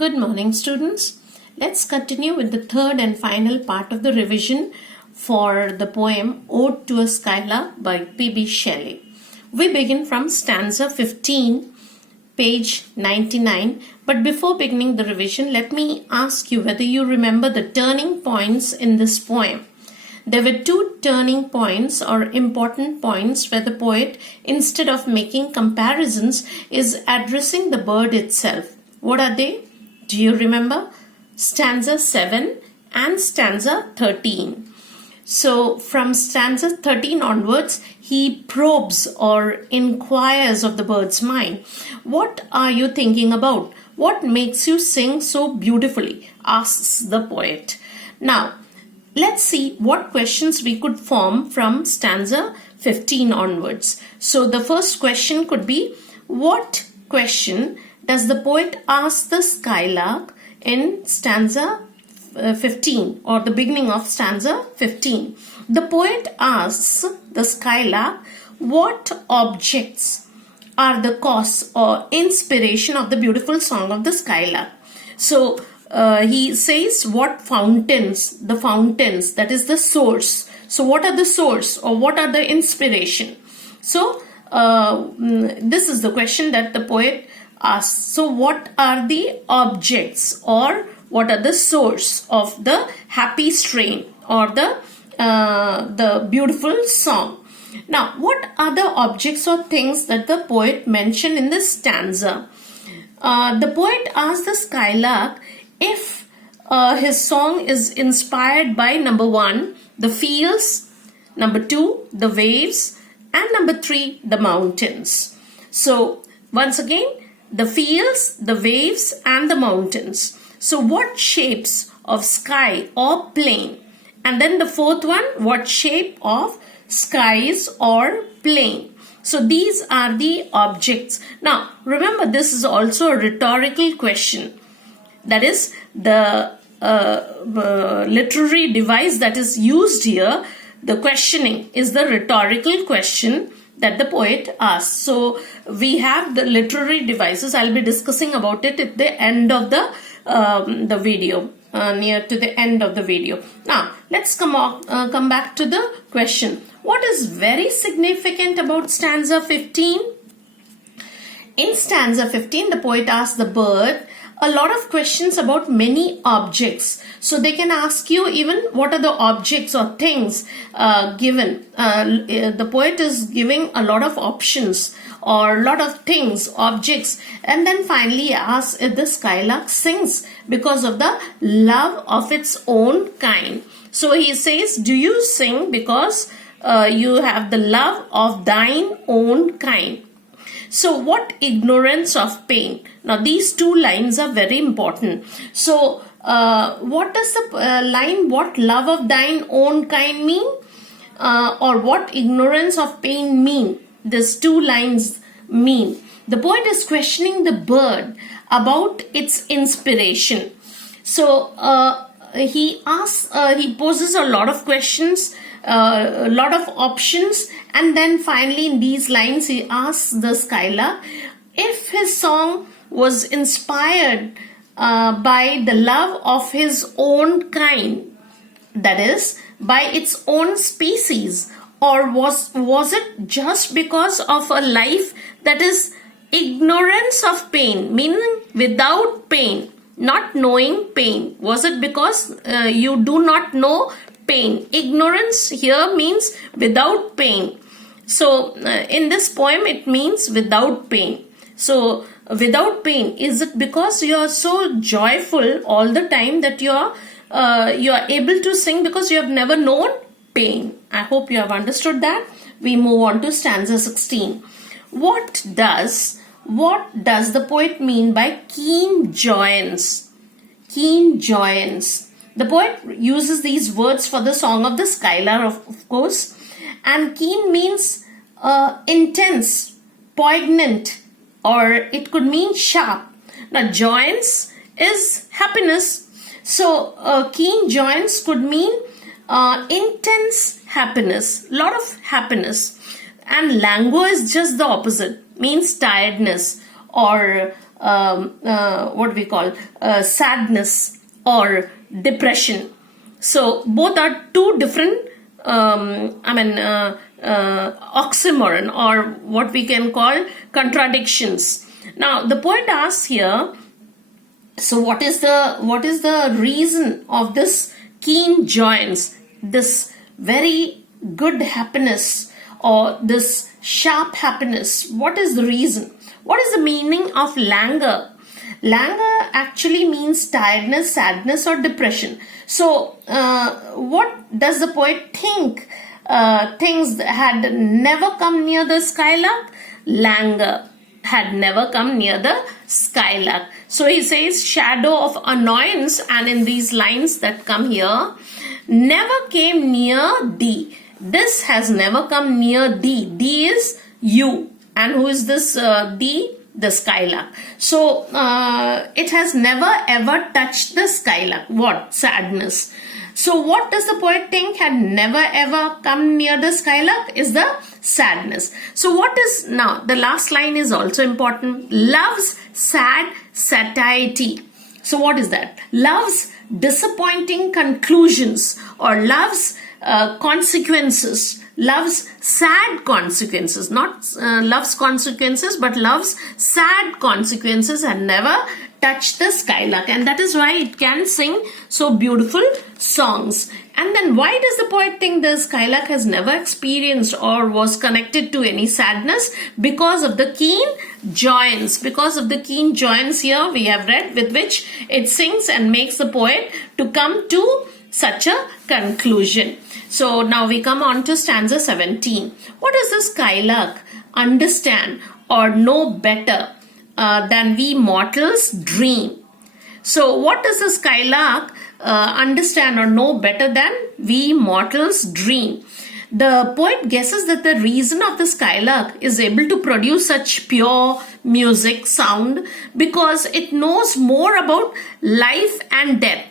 Good morning, students. Let's continue with the third and final part of the revision for the poem Ode to a Skylark by P.B. Shelley. We begin from stanza 15, page 99. But before beginning the revision, let me ask you whether you remember the turning points in this poem. There were two turning points or important points where the poet, instead of making comparisons, is addressing the bird itself. What are they? Do you remember? Stanza 7 and stanza 13. So from stanza 13 onwards, he probes or inquires of the bird's mind. What are you thinking about? What makes you sing so beautifully? Asks the poet. Now, let's see what questions we could form from stanza 15 onwards. So the first question could be, what question does the poet ask the skylark in stanza 15 or the beginning of stanza 15? The poet asks the skylark what objects are the cause or inspiration of the beautiful song of the skylark. So he says what fountains, that is the source. So what are the source or what are the inspiration? So this is the question that the poet asks. So what are the objects or what are the source of the happy strain or the beautiful song? Now, what are the objects or things that the poet mentioned in this stanza? The poet asks the skylark if his song is inspired by number 1, the fields, number 2, the waves, and number 3, the mountains. So once again, the fields, the waves, and the mountains. So what shapes of sky or plain? And then the fourth one, what shape of skies or plain? So these are the objects. Now remember, this is also a rhetorical question. That is the literary device that is used here. The questioning is the rhetorical question that the poet asks. So we have the literary devices. I'll be discussing about it at the end of the video, near to the end of the video. Now let's come back to the question. What is very significant about stanza 15? In stanza 15, the poet asks the bird a lot of questions about many objects. So they can ask you even what are the objects or things given. The poet is giving a lot of options or a lot of things, objects, and then finally asks if the skylark sings because of the love of its own kind. So he says, do you sing because you have the love of thine own kind? So what ignorance of pain? Now these two lines are very important. So what does the line, what love of thine own kind mean? Or what ignorance of pain mean? These two lines mean. The poet is questioning the bird about its inspiration. So he poses a lot of questions, a lot of options, and then finally in these lines he asks the skylark if his song was inspired by the love of his own kind, that is by its own species, or was it just because of a life that is ignorance of pain, meaning without pain, not knowing pain? Was it because you do not know pain? Ignorance here means without pain. So in this poem it means without pain. So without pain, is it because you are so joyful all the time that you are able to sing because you have never known pain? I hope you have understood that. We move on to stanza 16. What does the poet mean by keen joyance? Keen joyance. The poet uses these words for the song of the skylark, of course. And keen means intense, poignant, or it could mean sharp. Now joyance is happiness. So keen joyance could mean intense happiness, lot of happiness. And languor is just the opposite, means tiredness or what we call sadness or depression. So both are two different oxymoron, or what we can call contradictions. Now the poet asks here, so what is the reason of this keen joyance, this very good happiness, or this sharp happiness? What is the reason? What is the meaning of languor? Languor actually means tiredness, sadness, or depression. So what does the poet think? Things had never come near the skylark. Languor had never come near the skylark. So he says shadow of annoyance, and in these lines that come here, never came near thee. This has never come near thee. Thee is you. And who is this thee? The skylark. So it has never ever touched the skylark. What? Sadness. So what does the poet think had never ever come near the skylark? Is the sadness. So what is, now the last line is also important. Love's sad satiety. So what is that? Love's disappointing conclusions, or love's consequences. Love's sad consequences, not love's consequences, but love's sad consequences had never touched the skylark, and that is why it can sing so beautiful songs. And then why does the poet think the skylark has never experienced or was connected to any sadness? Because of the keen joyance. Because of the keen joyance here we have read, with which it sings and makes the poet to come to such a conclusion. So now we come on to stanza 17. What does the skylark understand or know better than we mortals dream? So what does the skylark understand or know better than we mortals dream? The poet guesses that the reason of the skylark is able to produce such pure music sound because it knows more about life and death.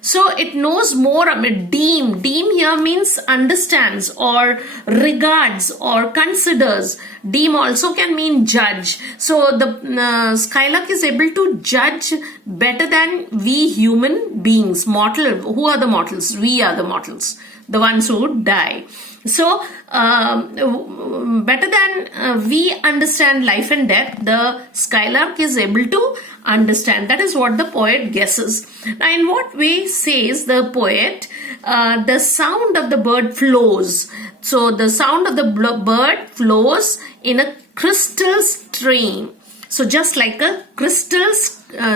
So it knows more about deem. Deem here means understands or regards or considers. Deem also can mean judge. So the skylark is able to judge better than we human beings. Mortal. Who are the mortals? We are the mortals. The ones who die. So better than we understand life and death, the skylark is able to understand. That is what the poet guesses. Now in what way says the poet the sound of the bird flows? So the sound of the bird flows in a crystal stream. So just like a crystal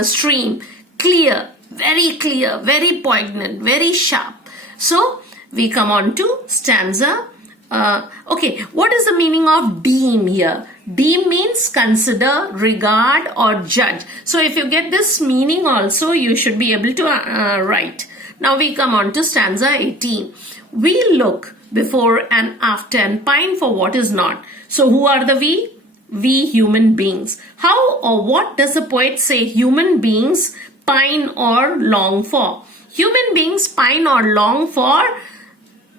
stream, clear, very poignant, very sharp. So we come on to stanza. Okay, what is the meaning of deem here? Deem means consider, regard, or judge. So if you get this meaning also, you should be able to write. Now we come on to stanza 18. We look before and after and pine for what is not. So who are the we? We human beings. How or what does the poet say human beings pine or long for? Human beings pine or long for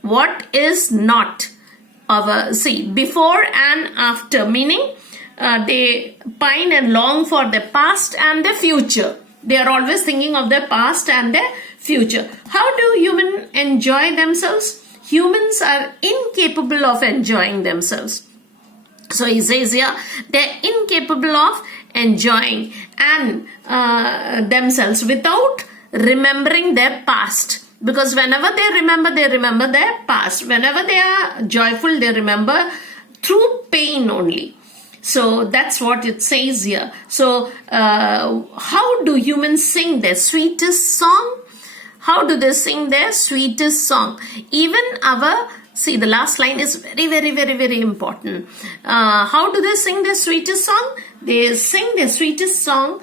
what is not. See, before and after, meaning they pine and long for the past and the future. They are always thinking of their past and their future. How do humans enjoy themselves? Humans are incapable of enjoying themselves. So he says here, they're incapable of enjoying and themselves without remembering their past. Because whenever they remember their past. Whenever they are joyful, they remember through pain only. So that's what it says here. So how do humans sing their sweetest song? How do they sing their sweetest song? Even our, see, the last line is very important. How do they sing their sweetest song? They sing their sweetest song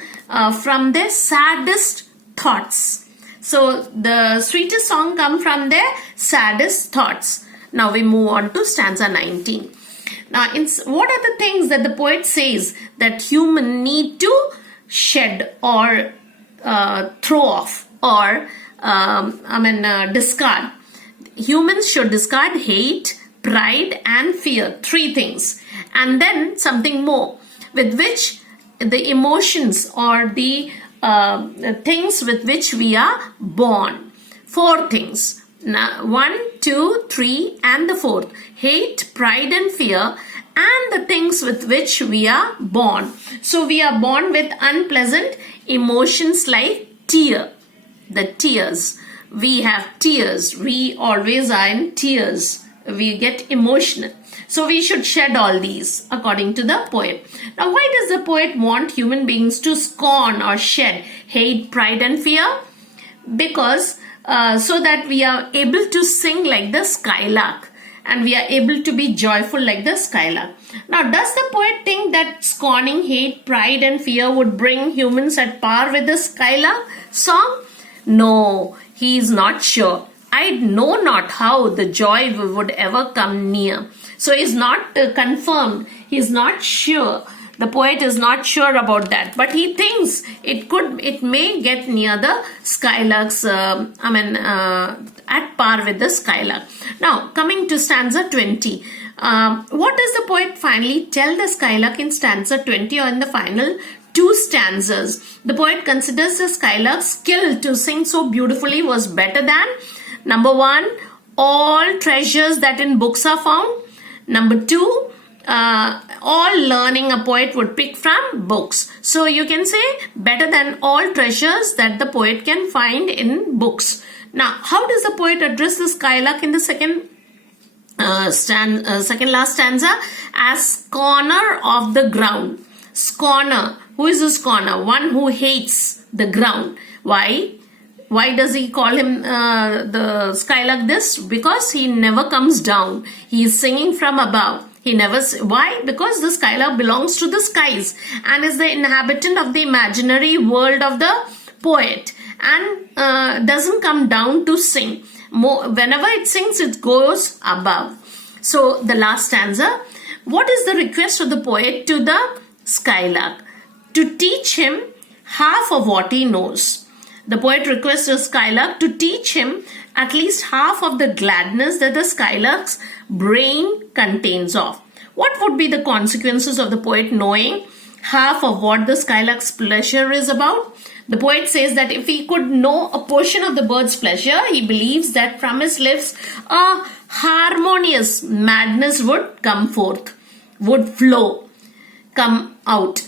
from their saddest thoughts. So the sweetest song come from their saddest thoughts. Now we move on to stanza 19. Now what are the things that the poet says that human need to shed or throw off or discard? Humans should discard hate, pride and fear. 3 things. And then something more with which the emotions or the things with which we are born. 4 things. Now, 1, 2, 3 and the 4th. Hate, pride and fear and the things with which we are born. So we are born with unpleasant emotions like tear. The tears. We have tears. We always are in tears. We get emotional. So we should shed all these according to the poet. Now why does the poet want human beings to scorn or shed hate, pride and fear? Because so that we are able to sing like the skylark and we are able to be joyful like the skylark. Now does the poet think that scorning hate, pride and fear would bring humans at par with the skylark song? No, he is not sure. I know not how the joy would ever come near. So he is not confirmed. He is not sure. The poet is not sure about that, but he thinks it may get near the skylarks. At par with the skylark. Now coming to stanza 20. What does the poet finally tell the skylark in stanza 20 or in the final 2 stanzas? The poet considers the skylark's skill to sing so beautifully was better than number 1, all treasures that in books are found. Number 2, all learning a poet would pick from books. So you can say better than all treasures that the poet can find in books. Now, how does the poet address the skylark in the second last stanza? As scorner of the ground. Scorner. Who is a scorner? One who hates the ground. Why? Why does he call him the skylark this? Because he never comes down. He is singing from above. He never. Why? Because the skylark belongs to the skies and is the inhabitant of the imaginary world of the poet and doesn't come down to sing. Whenever it sings, it goes above. So the last stanza. What is the request of the poet to the skylark? To teach him half of what he knows. The poet requests the skylark to teach him at least half of the gladness that the skylark's brain contains of. What would be the consequences of the poet knowing half of what the skylark's pleasure is about? The poet says that if he could know a portion of the bird's pleasure, he believes that from his lips a harmonious madness would come forth, would flow, come out.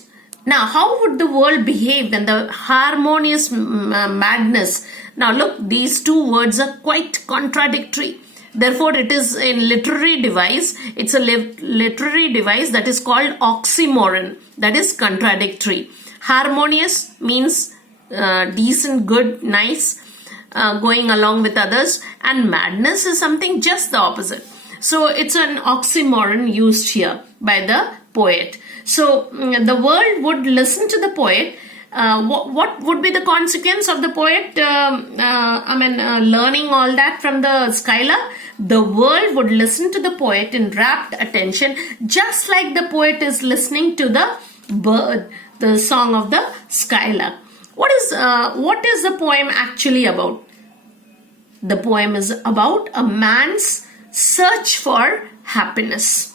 Now, how would the world behave when the harmonious madness? Now, look, these 2 words are quite contradictory. Therefore, it is a literary device. It's a literary device that is called oxymoron. That is contradictory. Harmonious means decent, good, nice, going along with others. And madness is something just the opposite. So, it's an oxymoron used here by the poet. So the world would listen to the poet. What would be the consequence of the poet learning all that from the skylark? The world would listen to the poet in rapt attention, just like the poet is listening to the bird, the song of the skylark. What is the poem actually about? The poem is about a man's search for happiness.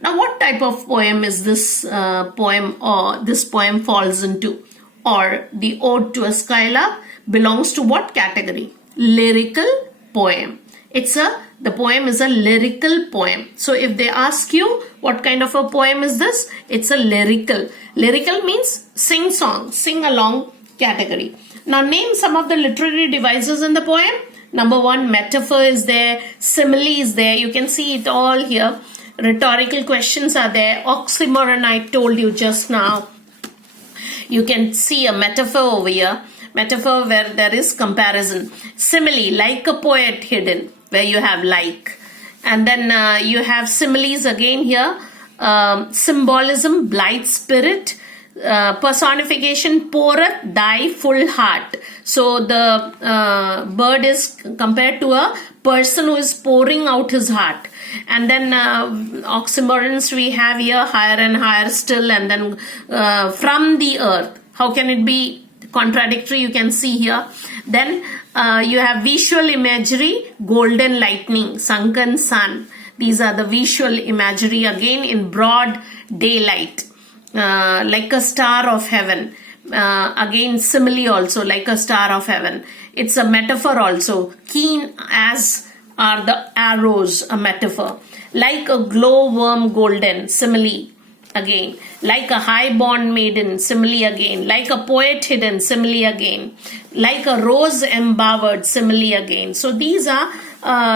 Now, what type of poem is this poem, or this poem falls into? Or the Ode to a Skylark belongs to what category? Lyrical poem. The poem is a lyrical poem. So if they ask you what kind of a poem is this, it's a lyrical. Lyrical means sing song, sing along category. Now name some of the literary devices in the poem. Number 1, metaphor is there, simile is there. You can see it all here. Rhetorical questions are there. Oxymoron I told you just now. You can see a metaphor over here. Metaphor where there is comparison. Simile, like a poet hidden, where you have like. And then you have similes again here. Symbolism, blithe spirit. Personification, poureth thy full heart. So the bird is compared to a person who is pouring out his heart. And then oxymorons we have here, higher and higher still, and then from the earth. How can it be contradictory? You can see here. Then you have visual imagery, golden lightning, sunken sun. These are the visual imagery again in broad daylight. like a star of heaven. Again, simile also, like a star of heaven. It's a metaphor also. Keen as are the arrows, a metaphor. Like a glowworm golden, simile again. Like a high-born maiden, simile again. Like a poet hidden, simile again. Like a rose embowered, simile again. So these are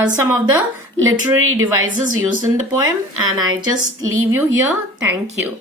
some of the literary devices used in the poem, and I just leave you here. Thank you.